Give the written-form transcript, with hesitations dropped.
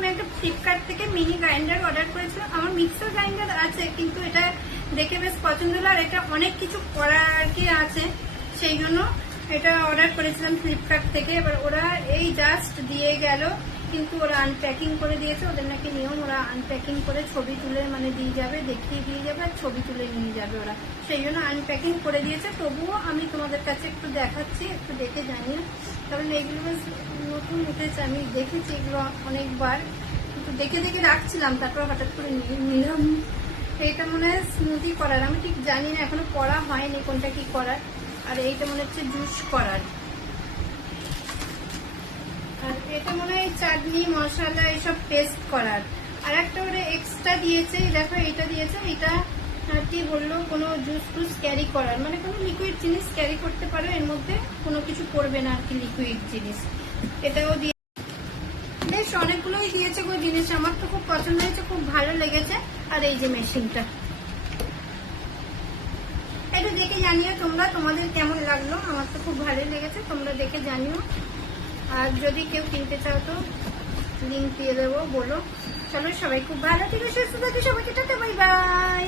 আমি একটা ফ্লিপকার্ট থেকে মিনি গ্রাইন্ডার অর্ডার করেছিলাম। আমার মিক্সার গ্রাইন্ডার আছে, কিন্তু এটা দেখে বেশ পছন্দ হলো, আর এটা অনেক কিছু করার আর কি আছে, সেই জন্য এটা অর্ডার করেছিলাম ফ্লিপকার্ট থেকে। এবার ওরা এই জাস্ট দিয়ে গেল, কিন্তু ওরা আনপ্যাকিং করে দিয়েছে। ওদের নাকি নিয়ম, ওরা আনপ্যাকিং করে ছবি তুলে মানে দিয়ে যাবে, দেখিয়ে দিয়ে যাবে, আর ছবি তুলে নিয়ে যাবে ওরা, সেই জন্য আনপ্যাকিং করে দিয়েছে। তবুও আমি তোমাদের কাছে একটু দেখাচ্ছি, একটু দেখে জানিও, কারণ এইগুলো বেশ নতুন উঠেছে। আমি দেখেছি এগুলো অনেকবার, কিন্তু দেখে দেখে রাখছিলাম, তারপর হঠাৎ করে নিলাম। এইটা মনে হয় স্মুদি করার, আমি ঠিক জানি না, এখনো করা হয়নি কোনটা কি করার। আর এইটা মনে হচ্ছে জুস করার, আর এটা মনে হয় চাটনি মশলা এইসব পেস্ট করার। আর একটা ওরা এক্সট্রা দিয়েছে, দেখো এটা দিয়েছে, এটা কি বললো, কোনো জুস টুস ক্যারি করার, মানে কোনো লিকুইড জিনিস ক্যারি করতে পারো, এর মধ্যে কোনো কিছু করবে না আর কি, লিকুইড জিনিস। এটাও দিয়ে বেশ অনেকগুলোই দিয়েছে গো জিনিস, আমার তো খুব পছন্দ হয়েছে, খুব ভালো লেগেছে। আর এই যে মেশিনটা, একটু দেখে জানিও তোমরা, তোমাদের কেমন লাগলো। আমার তো খুব ভালো লেগেছে, তোমরা দেখে জানিও। আর যদি কেউ কিনতে চাও তো লিঙ্ক দিয়ে দেবো, বলো। চলো, সবাই খুব ভালো থেকে সুস্থ থাকি, সবাইকে টাটা, বাই বাই।